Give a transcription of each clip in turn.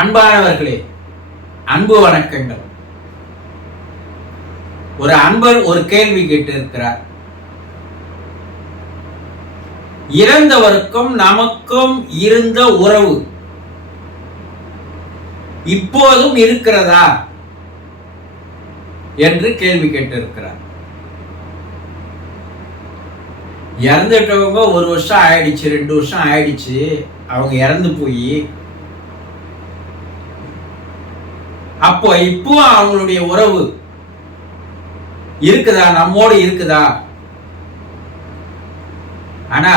அன்பானவர்களே, அன்பு வணக்கங்கள். ஒரு அன்பர் ஒரு கேள்வி கேட்டு இருக்கிறார். இறந்தவருக்கும் நமக்கும் இருந்த உறவு இப்போதும் இருக்கிறதா என்று கேள்வி கேட்டு இருக்கிறார். இறந்துட்டவங்க 1 வருஷம் ஆயிடுச்சு, 2 வருஷம் ஆயிடுச்சு, அவங்க இறந்து போய் அப்போ இப்போ அவங்களுடைய உறவு இருக்குதா, நம்மோடு இருக்குதா? ஆனா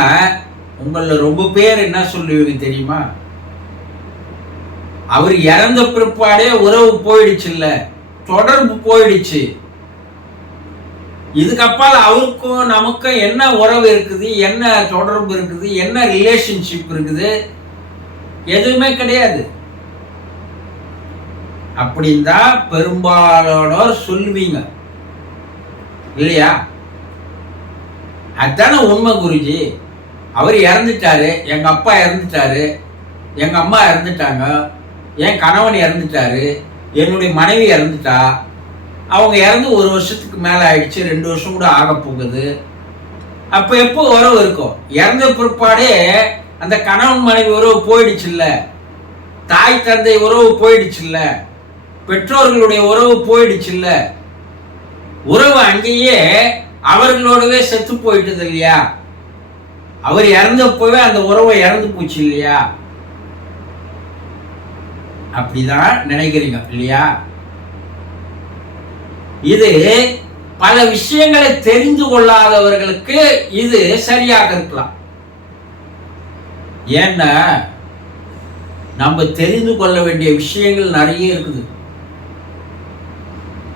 உங்கள ரொம்ப பேர் என்ன சொல்லுவீங்க தெரியுமா? அவர் இறந்த பிற்பாடே உறவு போயிடுச்சு, இல்ல தொடர்பு போயிடுச்சு, இதுக்கப்பால் அவருக்கும் நமக்கும் என்ன உறவு இருக்குது, என்ன தொடர்பு இருக்குது, என்ன ரிலேஷன்ஷிப் இருக்குது? எதுவுமே கிடையாது. அப்படின்தான் பெரும்பாலானோர் சொல்லுவீங்க, இல்லையா? அதுதானே உண்மை குருஜி. அவர் இறந்துட்டாரு, எங்க அப்பா இறந்துட்டாரு, எங்க அம்மா இறந்துட்டாங்க, என் கணவன் இறந்துட்டாரு, என்னுடைய மனைவி இறந்துட்டா, அவங்க இறந்து 1 வருஷத்துக்கு மேல ஆயிடுச்சு, 2 வருஷம் கூட ஆக போகுது. அப்ப எப்போ உறவு இருக்கும்? இறந்த பிற்பாடே அந்த கணவன் மனைவி உறவு போயிடுச்சு இல்ல, தாய் தந்தை உறவு போயிடுச்சு இல்ல, பெற்றோர்களுடைய உறவு போயிடுச்சு இல்ல, உறவு அங்கேயே அவர்களோடவே செத்து போயிட்டது இல்லையா? அவர் இறந்தப்பவே அந்த உறவை இறந்து போச்சு இல்லையா? அப்படிதான் நினைக்கிறீங்க இல்லையா? இது பல விஷயங்களை தெரிந்து கொள்ளாதவர்களுக்கு இது சரியாக இருக்கலாம். ஏன்னா நம்ம தெரிந்து கொள்ள வேண்டிய விஷயங்கள் நிறைய இருக்குது.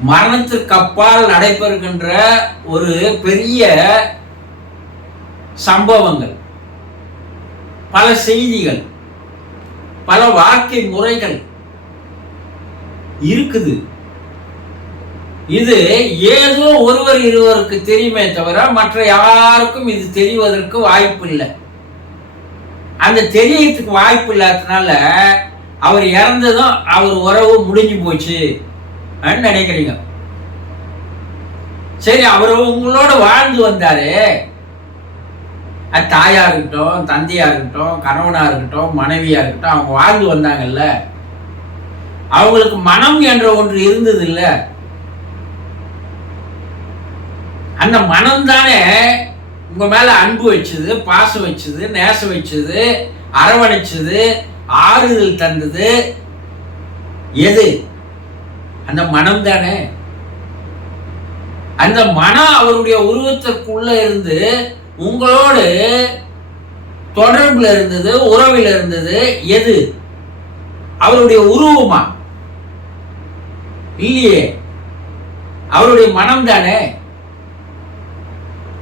மரணத்திற்கு அப்பால் நடைபெறுகின்ற ஒரு பெரிய சம்பவங்கள், பல செய்திகள், பல வாழ்க்கை முறைகள் இருக்குது. இது ஏதோ ஒருவர் இருவருக்கு தெரியுமே தவிர மற்ற யாருக்கும் இது தெரிவதற்கு வாய்ப்பு இல்லை. அந்த தெரியறதுக்கு வாய்ப்பு இல்லாததுனால அவர் இறந்ததும் அவர் உறவு முடிஞ்சு போச்சு நினைக்கிறீங்க. சரி, அவர் உங்களோட வாழ்ந்து வந்தாரு, தாயா இருக்கட்டும், தந்தையா இருக்கட்டும், கணவனா இருக்கட்டும், மனைவியா இருக்கட்டும், அவங்க வாழ்ந்து வந்தாங்கல்ல, அவங்களுக்கு மனம் என்ற ஒன்று இருந்தது இல்ல? அந்த மனம் தானே உங்க மேல அன்பு வச்சது, பாசம் வச்சது, நேசம் வச்சது, அரவணைச்சது, ஆறுதல் தந்தது. எது? அந்த மனம் தானே. அந்த மனம் அவருடைய உருவத்திற்குள்ள இருந்து உங்களோடு தொடர்புல இருந்தது, உறவில் இருந்தது. எது? அவருடைய உருவமா? இல்லையே, அவருடைய மனம் தானே.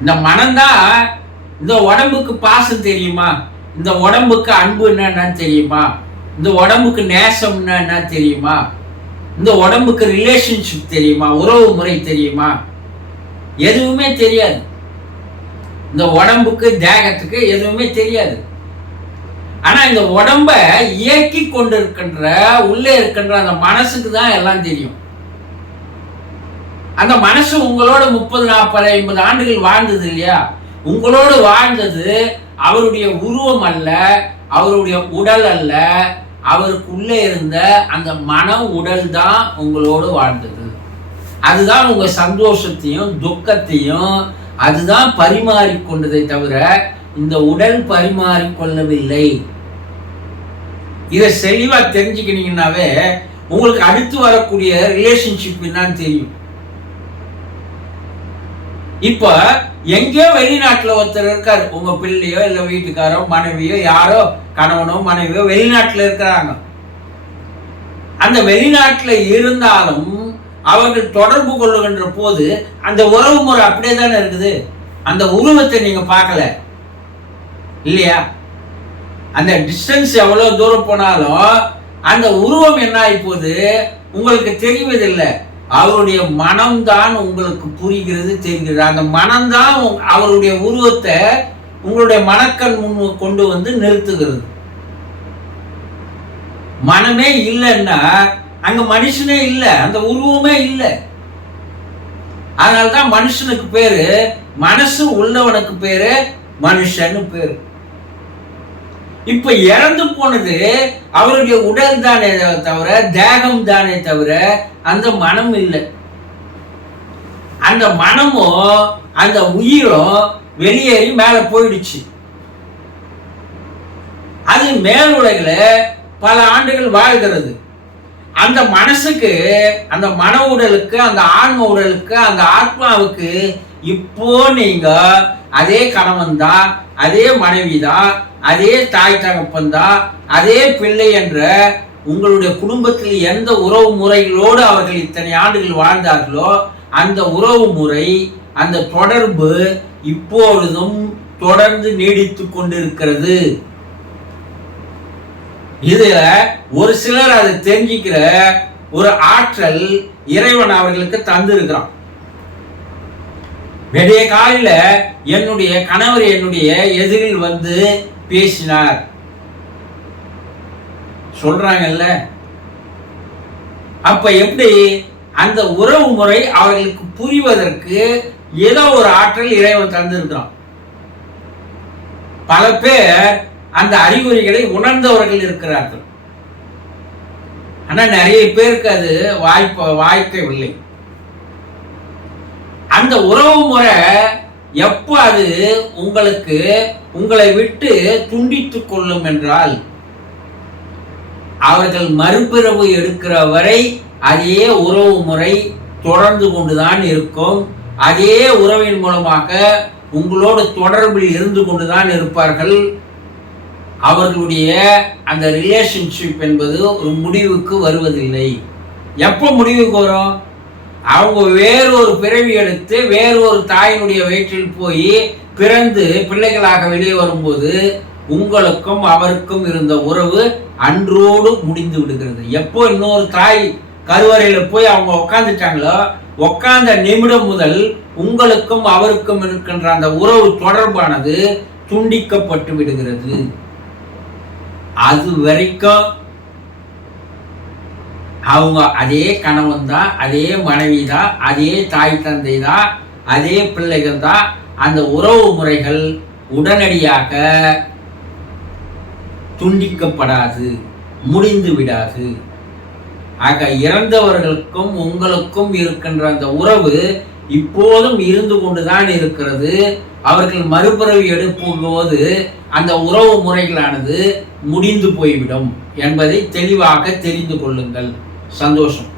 இந்த மனம்தான் இந்த உடம்புக்கு பாசம் தெரியுமா? இந்த உடம்புக்கு அன்பு என்னன்னு தெரியுமா? இந்த உடம்புக்கு நேசம் என்ன தெரியுமா? இந்த உடம்புக்கு ரிலேஷன்ஷிப் தெரியுமா? உறவு முறை தெரியுமா? எதுவுமே தெரியாது. இந்த உடம்புக்கு தேகத்துக்கு எதுவுமே தெரியாது. ஆனா இந்த உடம்ப இயக்கி கொண்டு இருக்கின்ற உள்ளே இருக்கின்ற அந்த மனசுக்கு தான் எல்லாம் தெரியும். அந்த மனசு உங்களோட 30, 40, 50 ஆண்டுகள் வாழ்ந்தது இல்லையா? உங்களோடு வாழ்ந்தது அவருடைய உருவம் அல்ல, அவருடைய உடல் அல்ல, அவருக்குள்ளே இருந்த அந்த மன உடல் தான் உங்களோடு வாழ்ந்தது. அதுதான் உங்க சந்தோஷத்தையும் துக்கத்தையும் அதுதான் பரிமாறிக்கொண்டதை தவிர இந்த உடல் பரிமாறிக்கொள்ளவில்லை. இதை தெளிவா தெரிஞ்சுக்கினீங்கன்னாவே உங்களுக்கு அடுத்து வரக்கூடிய ரிலேஷன்ஷிப் என்னன்னு தெரியும். இப்ப எங்கேயோ வெளிநாட்டுல ஒருத்தர் இருக்காரு, உங்க பிள்ளையோ இல்ல வீட்டுக்காரோ மனைவியோ யாரோ கணவனோ மனைவியோ வெளிநாட்டுல இருக்கிறாங்க. அந்த வெளிநாட்டுல இருந்தாலும் அவர்கள் தொடர்பு கொள்ளுகின்ற போது அந்த உறவு முறை அப்படியே தானே இருக்குது. அந்த உருவத்தை நீங்க பார்க்கல இல்லையா? அந்த டிஸ்டன்ஸ் எவ்வளவு தூரம் போனாலும் அந்த உருவம் என்ன ஆகி போகுது உங்களுக்கு தெரிவதில்லை. அவருடைய மனம்தான் உங்களுக்கு புரிகிறது, தெரிகிறது. அந்த மனம்தான் அவருடைய உருவத்தை உங்களுடைய மனக்கண் முன் கொண்டு வந்து நிறுத்துகிறது. மனமே இல்லைன்னா அங்க மனுஷனே இல்லை, அந்த உருவமே இல்லை. அதனால்தான் மனுஷனுக்கு பேரு, மனசு உள்ளவனுக்கு பேரு மனுஷன்னு பேரு. இப்ப இறந்து போனது அவருடைய உடல் தானே தவிர, தேகம் தானே தவிர அந்த மனம் இல்லை. அந்த மனமும் அந்த உயிரும் வெளியேறி மேல போயிடுச்சு. அது மேலுலகில பல ஆண்டுகள் வாழ்கிறது. அந்த மனசுக்கு, அந்த மன உடலுக்கு, அந்த ஆன்ம உடலுக்கு, அந்த ஆத்மாவுக்கு இப்போ நீங்க அதே கணவன் தான், அதே மனைவி தான், அதே தாய் தகப்பன் தான், அதே பிள்ளை என்ற உங்களுடைய குடும்பத்தில் எந்த உறவு முறைகளோடு அவர்கள் இத்தனை ஆண்டுகள் வாழ்ந்தார்களோ அந்த உறவு முறை, அந்த தொடர்பு இப்பொழுதும் தொடர்ந்து நீடித்து கொண்டிருக்கிறது. இதுல ஒரு சிலர் அதை தெரிஞ்சுக்கிற ஒரு ஆற்றல் இறைவன் அவர்களுக்கு தந்திருக்கிறான். விடிய காலையில என்னுடைய கணவர் என்னுடைய எதிரில் வந்து பேசினார் சொல்றாங்கல்ல. அப்ப எப்படி அந்த உறவு முறை அவர்களுக்கு புரிவதற்கு ஏதோ ஒரு ஆற்றல் இறைவன் தந்திருக்கிறான். பல பேர் அந்த அறிகுறிகளை உணர்ந்தவர்கள் இருக்கிறார்கள். ஆனா நிறைய பேருக்கு அது வாய்க்கவில்லை. அந்த உறவு முறை எப்போ அது உங்களை விட்டு துண்டித்துக் கொள்ளும் என்றால், அவர்கள் மறுபிறவு எடுக்கிற வரை அதே உறவு முறை தொடர்ந்து கொண்டுதான் இருக்கும். அதே உறவின் மூலமாக உங்களோடு தொடர்பில் இருந்து கொண்டுதான் இருப்பார்கள். அவர்களுடைய அந்த ரிலேஷன்ஷிப் என்பது ஒரு முடிவுக்கு வருவதில்லை. எப்போ முடிவுக்கு வரும்? அவங்க வேறொரு பிறவி எடுத்து வேறொரு தாயினுடைய வயிற்றில் போய் பிறந்து பிள்ளைகளாக வெளியே வரும்போது உங்களுக்கும் அவருக்கும் இருந்த உறவு அன்றோடு முடிந்து விடுகிறது. எப்போ இன்னொரு தாய் கருவறையில போய் அவங்க உட்காந்துட்டாங்களோ, உட்கார்ந்த நிமிடம் முதல் உங்களுக்கும் அவருக்கும் இருக்கின்ற அந்த உறவு தொடர்பானது துண்டிக்கப்பட்டு விடுகிறது. அது வரைக்கும் அவங்க அதே கணவன் தான், அதே மனைவி தான், அதே தாய் தந்தை தான், அதே பிள்ளைகள் தான். அந்த உறவு முறைகள் உடனடியாக துண்டிக்கப்படாது, முடிந்து விடாது. ஆக இறந்தவர்களுக்கும் உங்களுக்கும் இருக்கின்ற அந்த உறவு இப்போதும் இருந்து கொண்டுதான் இருக்கிறது. அவர்கள் மறுபிறவி எடுக்கும் போது அந்த உறவு முறைகளானது முடிந்து போய்விடும் என்பதை தெளிவாக தெரிந்து கொள்ளுங்கள். சந்தோஷம்.